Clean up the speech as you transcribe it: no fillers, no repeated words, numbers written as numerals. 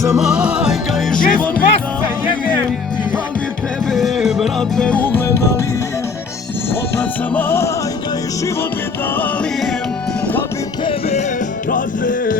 sam majka i život mi dali, kad bi tebe, brate, ugledali. Otac sam majka i život mi dali, kad bi tebe, brate,